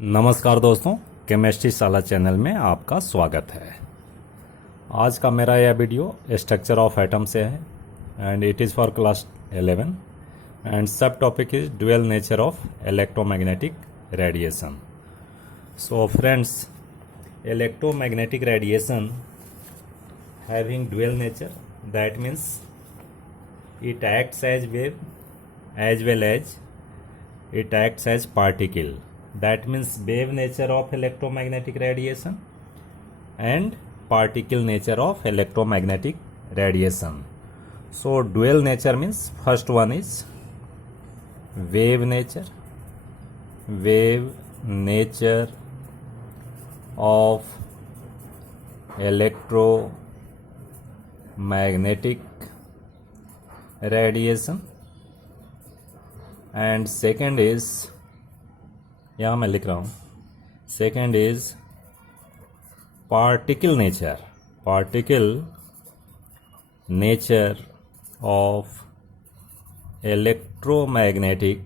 नमस्कार दोस्तों, केमिस्ट्री शाला चैनल में आपका स्वागत है। आज का मेरा यह वीडियो स्ट्रक्चर ऑफ एटम से है and it is for class 11 and sub topic is dual nature of electromagnetic radiation. So friends, electromagnetic radiation having dual nature, that means it acts as wave as well as it acts as particle. That means wave nature of electromagnetic radiation and particle nature of electromagnetic radiation. So dual nature means first one is wave nature of electromagnetic radiation and second is, यहाँ मैं लिख रहा हूँ, second is particle nature of electromagnetic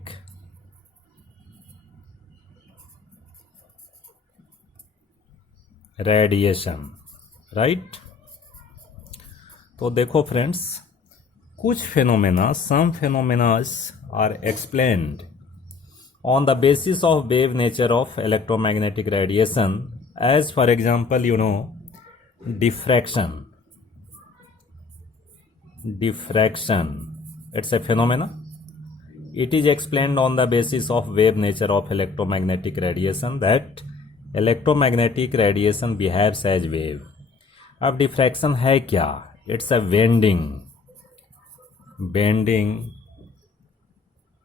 radiation, right? तो देखो friends, कुछ phenomena, some phenomena are explained on the basis of wave nature of electromagnetic radiation, as for example, diffraction. It's a phenomena. It is explained on the basis of wave nature of electromagnetic radiation, that electromagnetic radiation behaves as wave. अब diffraction है क्या? It's a bending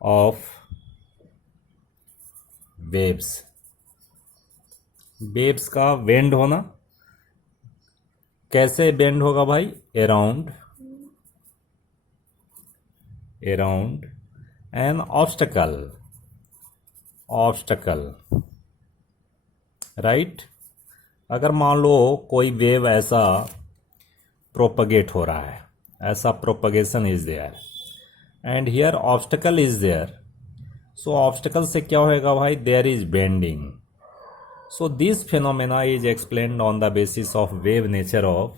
of waves का bend होना। कैसे bend होगा भाई? Around an obstacle, right. अगर मान लो कोई वेव ऐसा प्रोपगेट हो रहा है, ऐसा propagation is there and here obstacle is there, so obstacle से क्या होएगा भाई? There is bending. So this phenomena is explained on the basis of wave nature of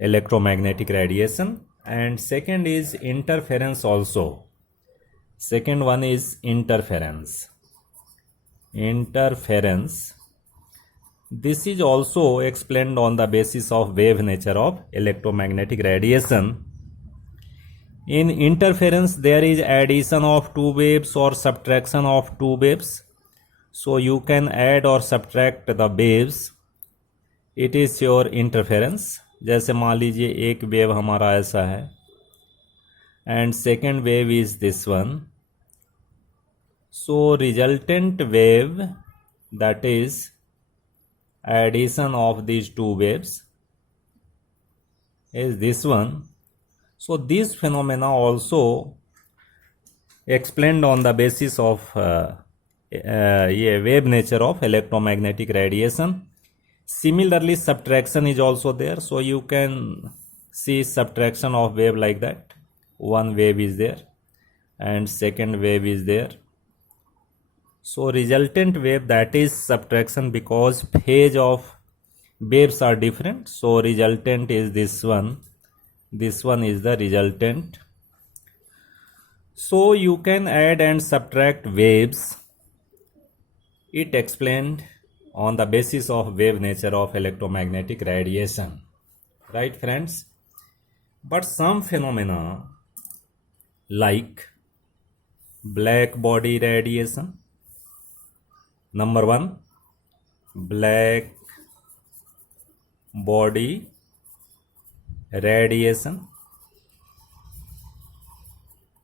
electromagnetic radiation and second is interference also. Second one is interference. This is also explained on the basis of wave nature of electromagnetic radiation. In interference, there is addition of two waves or subtraction of two waves. So you can add or subtract the waves. It is your interference. जैसे मान लीजिए एक wave हमारा ऐसा है and second wave is this one. So resultant wave, that is addition of these two waves, is this one. So this phenomena also explained on the basis of wave nature of electromagnetic radiation. Similarly, subtraction is also there, so you can see subtraction of wave like that. One wave is there and second wave is there. So resultant wave, that is subtraction, because phase of waves are different. So resultant is this one. This one is the resultant. So you can add and subtract waves. It explained on the basis of wave nature of electromagnetic radiation. Right, friends? But some phenomena like black body radiation. Number one, black body radiation.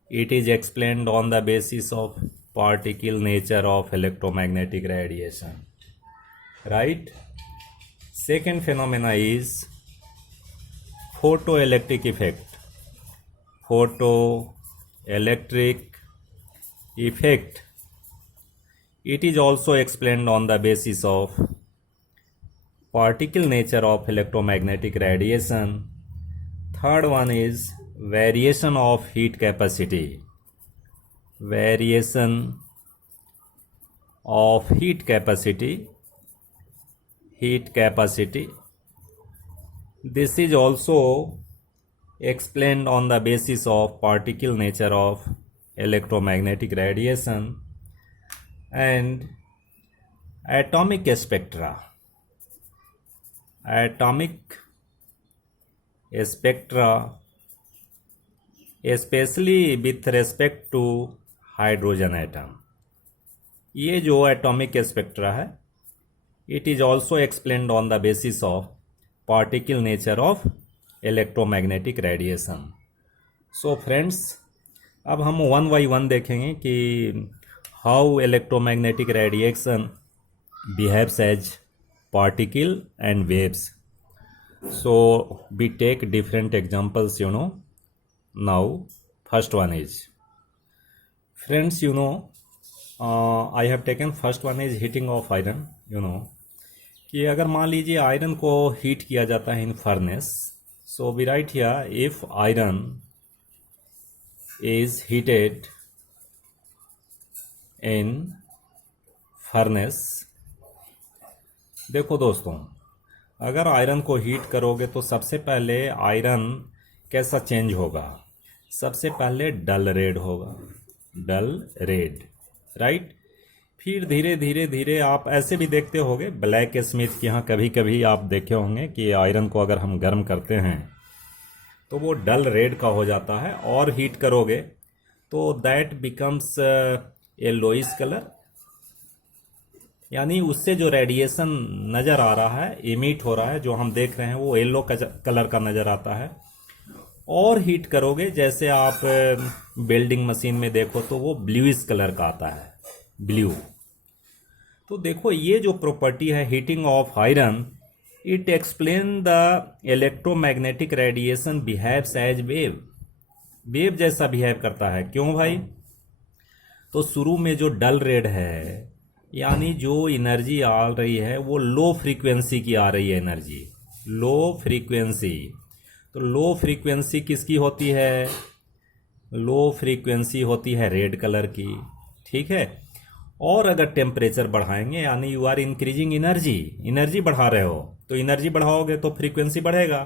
It is explained on the basis of particle nature of electromagnetic radiation. Right? Second phenomena is photoelectric effect. It is also explained on the basis of particle nature of electromagnetic radiation. Third one is variation of heat capacity. variation of heat capacity. This is also explained on the basis of particle nature of electromagnetic radiation and atomic spectra. Especially with respect to hydrogen atom. ये जो atomic spectra है, it is also explained on the basis of particle nature of electromagnetic radiation. So friends, अब हम one by one देखेंगे कि how electromagnetic radiation behaves as particle and waves. So we take different examples, Now, first one is, friends, I have taken first one is heating of iron. कि अगर मान लीजिए iron को heat किया जाता है in furnace, so we write here if iron is heated in furnace. देखो दोस्तों, अगर आयरन को हीट करोगे तो सबसे पहले आयरन कैसा चेंज होगा? सबसे पहले डल रेड होगा, डल रेड, राइट. फिर धीरे धीरे धीरे आप ऐसे भी देखते होंगे ब्लैक स्मिथ के यहाँ कभी कभी आप देखे होंगे कि आयरन को अगर हम गर्म करते हैं तो वो डल रेड का हो जाता है, और हीट करोगे तो दैट बिकम्स येलोइश कलर, यानी उससे जो रेडिएशन नज़र आ रहा है, इमिट हो रहा है, जो हम देख रहे हैं वो येलो कलर का नज़र आता है. और हीट करोगे, जैसे आप वेल्डिंग मशीन में देखो तो वो ब्लूइश कलर का आता है, ब्लू. तो देखो ये जो प्रॉपर्टी है heating of iron, it explain the electromagnetic radiation behaves as wave. Wave जैसा बिहेव करता है. क्यों भाई? तो शुरू में जो डल रेड है, यानी जो एनर्जी आ रही है वो लो फ्रीक्वेंसी की आ रही है एनर्जी, लो फ्रीक्वेंसी. तो लो फ्रीक्वेंसी किसकी होती है? लो फ्रीक्वेंसी होती है रेड कलर की, ठीक है. और अगर टेम्परेचर बढ़ाएंगे, यानी यू आर इंक्रीजिंग एनर्जी बढ़ा रहे हो, तो एनर्जी बढ़ाओगे तो फ्रीक्वेंसी बढ़ेगा,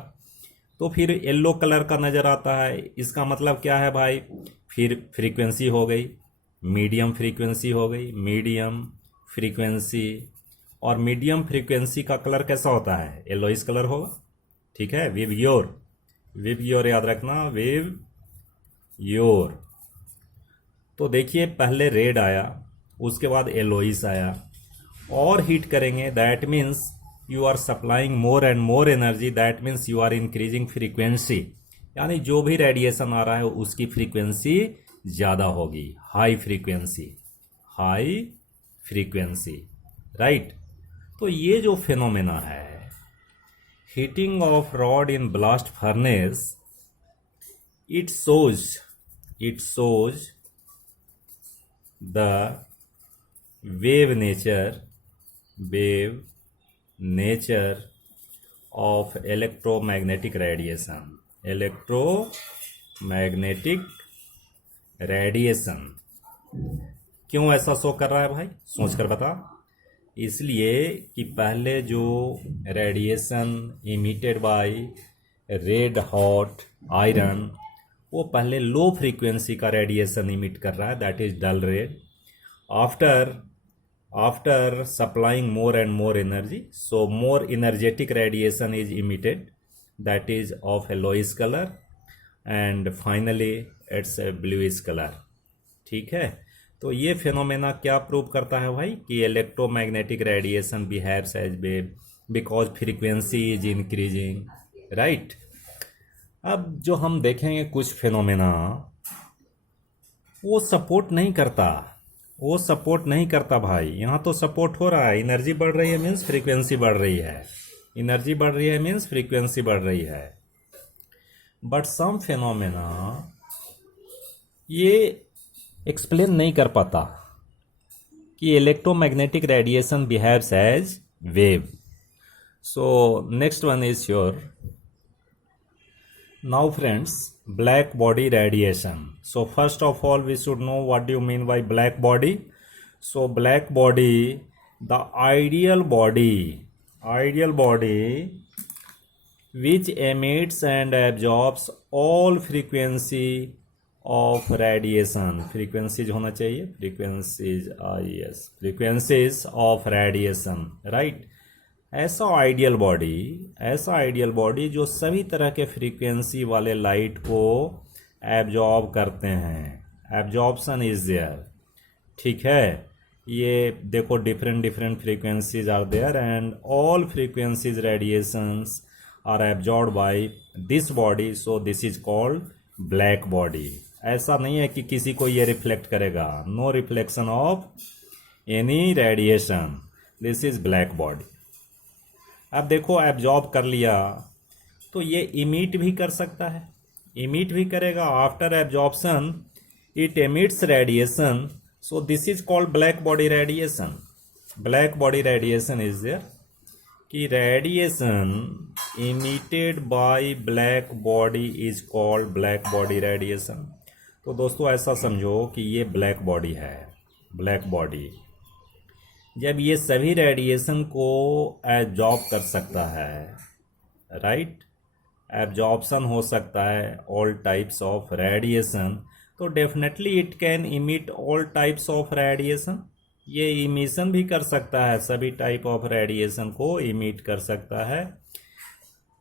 तो फिर येलो कलर का नज़र आता है. इसका मतलब क्या है भाई? फिर फ्रीक्वेंसी हो गई, मीडियम फ्रीक्वेंसी हो गई, मीडियम फ्रीक्वेंसी. और मीडियम फ्रीक्वेंसी का कलर कैसा होता है? येलोइश कलर होगा, ठीक है. विव योर याद रखना, विव योर. तो देखिए पहले रेड आया, उसके बाद येलोइश आया, और हीट करेंगे, that means you are supplying more and more energy, that means you are increasing frequency, यानी जो भी रेडिएशन आ रहा है उसकी फ्रीक्वेंसी ज़्यादा होगी, हाई फ्रीक्वेंसी, राइट. तो ये जो फिनोमेना है heating of rod in blast furnace, it shows the wave nature of electromagnetic radiation. क्यों ऐसा शो कर रहा है भाई? सोच कर बता. इसलिए कि पहले जो radiation emitted by red hot iron, वो पहले लो फ्रीक्वेंसी का रेडिएशन इमिट कर रहा है, that is dull red. after supplying more and more energy, so more energetic radiation is emitted, that is of yellowish color, and finally it's a bluish color, ठीक है. तो ये phenomena क्या prove करता है भाई? कि electromagnetic radiation behaves as wave because frequency is increasing, right. अब जो हम देखेंगे कुछ फिनोमेना, वो सपोर्ट नहीं करता भाई. यहाँ तो सपोर्ट हो रहा है, एनर्जी बढ़ रही है मीन्स फ्रीक्वेंसी बढ़ रही है, एनर्जी बढ़ रही है मीन्स फ्रीक्वेंसी बढ़ रही है. बट सम फिनोमेना ये एक्सप्लेन नहीं कर पाता कि electromagnetic radiation behaves as wave. So next one is your. Now friends, black body radiation. So first of all we should know what do you mean by black body. So black body, the ideal body which emits and absorbs all frequency of radiation. Frequencies होना चाहिए, frequencies of radiation, right? ऐसा ideal body जो सभी तरह के frequency वाले light को absorb करते हैं. Absorption is there. ठीक है, ये देखो different frequencies are there and all frequencies radiations are absorb by this body. So this is called black body. ऐसा नहीं है कि किसी को ये रिफ्लेक्ट करेगा. No reflection of any radiation. This is black body. अब देखो एब्जॉर्ब कर लिया तो ये इमिट भी कर सकता है. इमिट भी करेगा. After absorption it emits radiation. So this is called black body radiation. Black body radiation is there कि radiation emitted by black body is called black body radiation. तो दोस्तों ऐसा समझो कि ये black body है. black body जब ये सभी रेडिएशन को एब्जॉर्ब कर सकता है, राइट, एब्जॉर्प्शन हो सकता है ऑल टाइप्स ऑफ रेडिएशन, तो definitely it can emit all types of radiation. ये इमिशन भी कर सकता है, सभी टाइप ऑफ रेडिएशन को इमिट कर सकता है.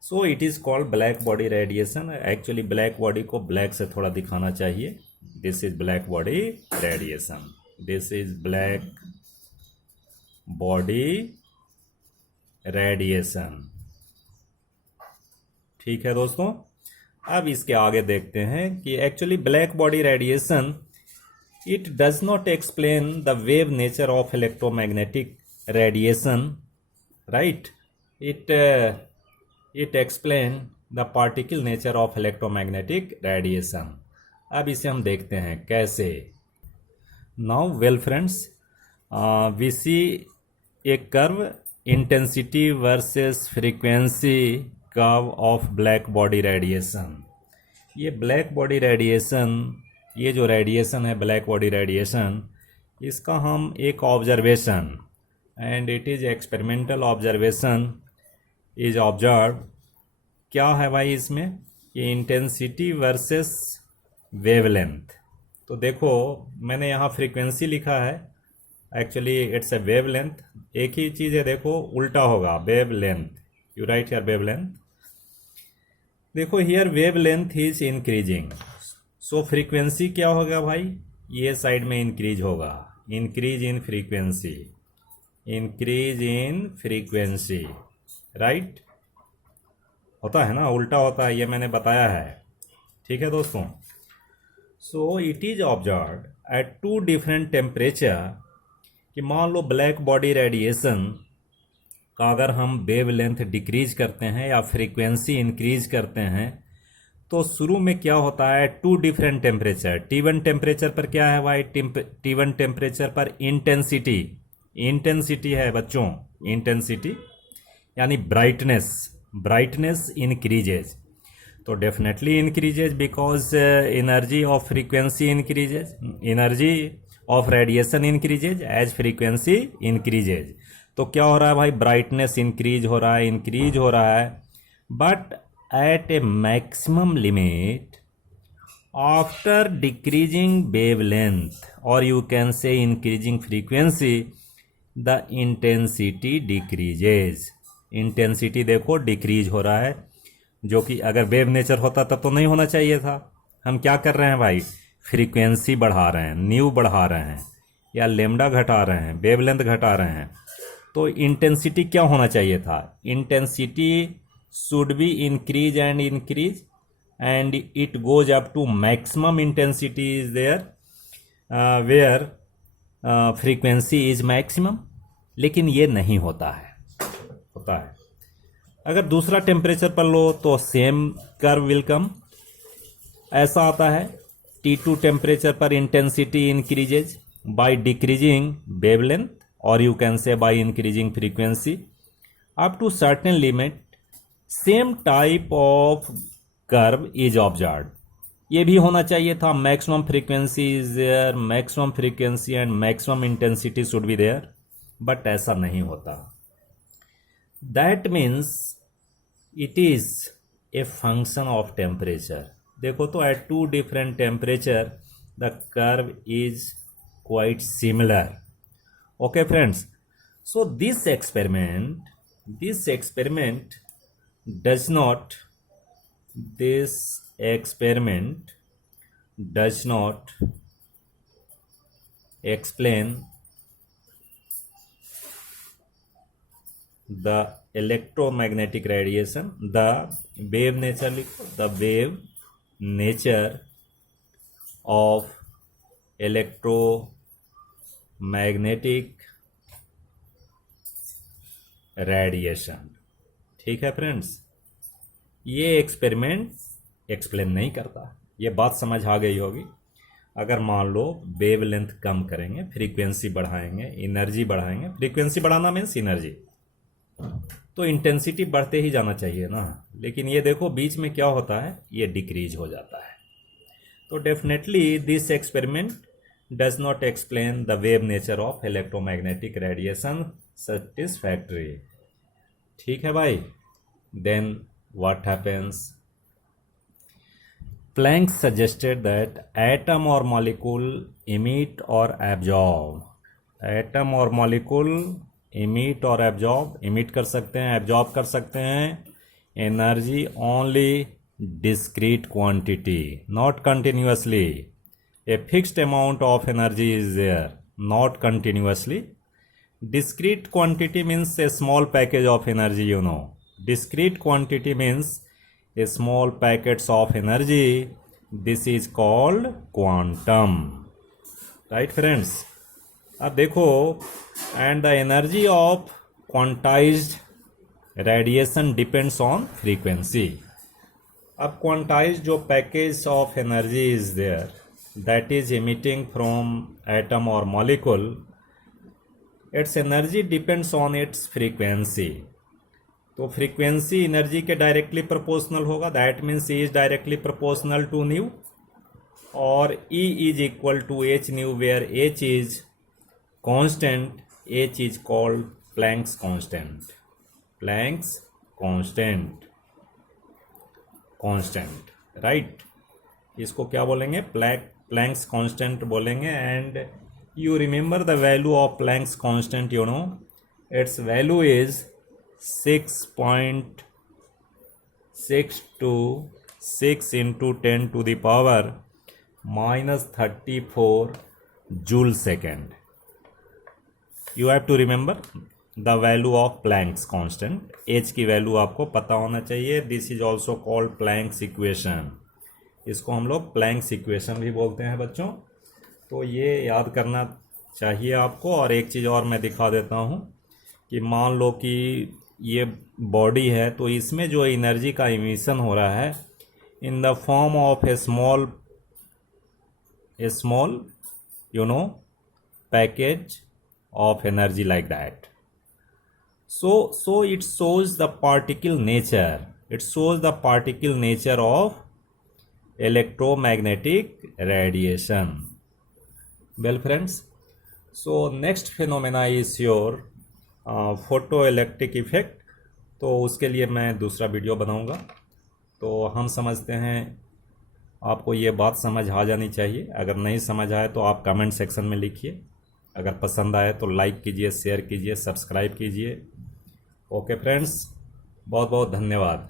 So it is called black body radiation. Actually black body को ब्लैक से थोड़ा दिखाना चाहिए. This is black body radiation. This is black body radiation. ठीक है दोस्तों, अब इसके आगे देखते हैं कि actually black body radiation it does not explain the wave nature of electromagnetic radiation, right. It explain the particle nature of electromagnetic radiation. अब इसे हम देखते हैं कैसे. Now well friends, we see a curve intensity versus frequency curve of black body radiation. ये black body radiation, ये जो radiation है ब्लैक बॉडी रेडिएशन, इसका हम एक observation and it is experimental observation is observe. क्या है भाई इसमें, ये इंटेंसिटी वर्सेस वेवलेंथ. तो देखो मैंने यहाँ फ्रीक्वेंसी लिखा है, एक्चुअली इट्स ए वेवलेंथ. एक ही चीज़ है, देखो उल्टा होगा, wavelength. You write here wavelength. देखो here wavelength is increasing. So frequency क्या होगा भाई, ये साइड में इंक्रीज होगा. Increase in frequency, increase in frequency, right. होता है ना, उल्टा होता है, ये मैंने बताया है. ठीक है दोस्तों. So it is observed at two different temperature कि मान लो ब्लैक बॉडी रेडिएशन का अगर हम वेवलेंथ डिक्रीज करते हैं या फ्रीक्वेंसी इंक्रीज करते हैं तो शुरू में क्या होता है, to different temperature. T1 temperature पर क्या है भाई, T1 टेम्परेचर पर इंटेंसिटी है बच्चों, इंटेंसिटी यानी ब्राइटनेस इंक्रीजेज. तो definitely increases because energy of frequency increases, energy of radiation increases as frequency increases. तो क्या हो रहा है भाई, ब्राइटनेस इंक्रीज हो रहा है. But at a maximum limit after decreasing wavelength और you can say increasing frequency the intensity decreases. Intensity देखो डिक्रीज हो रहा है, जो कि अगर वेव नेचर होता तब तो नहीं होना चाहिए था. हम क्या कर रहे हैं भाई, फ्रीक्वेंसी बढ़ा रहे हैं, न्यू बढ़ा रहे हैं या लेमडा घटा रहे हैं, वेवलेंथ घटा रहे हैं. तो इंटेंसिटी क्या होना चाहिए था, intensity should be increase and it goes up to maximum intensity is there where frequency is maximum. लेकिन ये नहीं होता है. अगर दूसरा टेम्परेचर पर लो तो सेम कर्व विल कम. ऐसा आता है T2 टेम्परेचर पर intensity increases by decreasing wavelength or you can say by increasing frequency up to certain limit. Same type of curve is observed. ये भी होना चाहिए था maximum frequency is there, maximum frequency and maximum intensity should be there, but ऐसा नहीं होता. That means it is a function of temperature. देखो तो at two different temperature the curve is quite similar. Okay friends, so this experiment does not this experiment does not explain the electromagnetic radiation, the wave nature, the wave nature of electromagnetic radiation. ठीक है friends, ये experiment explain नहीं करता. ये बात समझ आ गई होगी. अगर मान लो वेवलेंथ कम करेंगे, फ्रीक्वेंसी बढ़ाएंगे, एनर्जी बढ़ाएंगे, फ्रीक्वेंसी बढ़ाना मीन्स एनर्जी, तो इंटेंसिटी बढ़ते ही जाना चाहिए ना. लेकिन ये देखो बीच में क्या होता है, ये डिक्रीज हो जाता है. तो definitely this experiment does not explain the wave nature of electromagnetic radiation satisfactory. ठीक है भाई. Then what happens? Planck suggested that atom or molecule emit or absorb. Atom or molecule emit or absorb. Emit कर सकते हैं, absorb कर सकते हैं energy only discrete quantity, not continuously. A fixed amount of energy is there, not continuously. Discrete quantity means a small package of energy, you know. Discrete quantity means a small packets of energy. This is called quantum. Right friends? अब देखो, and the energy of quantized radiation depends on frequency. अब quantized जो package of energy is there that is emitting from atom or molecule, its energy depends on its frequency. तो frequency energy के directly proportional होगा. That means E is directly proportional to nu, और E is equal to H nu, where H is constant. H is called Planck's constant. Planck's constant, right. इसको क्या बोलेंगे? Planck's constant बोलेंगे. And you remember the value of Planck's constant, you know, its value is 6.626 into 10 to the power minus 34 joule second. You have to remember the value of Planck's constant. H की value आपको पता होना चाहिए. This is also called Planck's equation. इसको हम लोग Planck's equation भी बोलते हैं बच्चों. तो ये याद करना चाहिए आपको. और एक चीज़ और मैं दिखा देता हूँ कि मान लो कि ये बॉडी है, तो इसमें जो एनर्जी का इमिशन हो रहा है in the form of A small you know package of energy like that. So it shows the particle nature of electromagnetic radiation. Well friends, so next phenomena is your photo electric effect. तो उसके लिए मैं दूसरा video बनाऊंगा. तो हम समझते हैं आपको ये बात समझ आ जानी चाहिए. अगर नहीं समझ आए तो आप कमेंट सेक्शन में लिखिए. अगर पसंद आए तो लाइक कीजिए, शेयर कीजिए, सब्सक्राइब कीजिए. ओके फ्रेंड्स, बहुत बहुत धन्यवाद.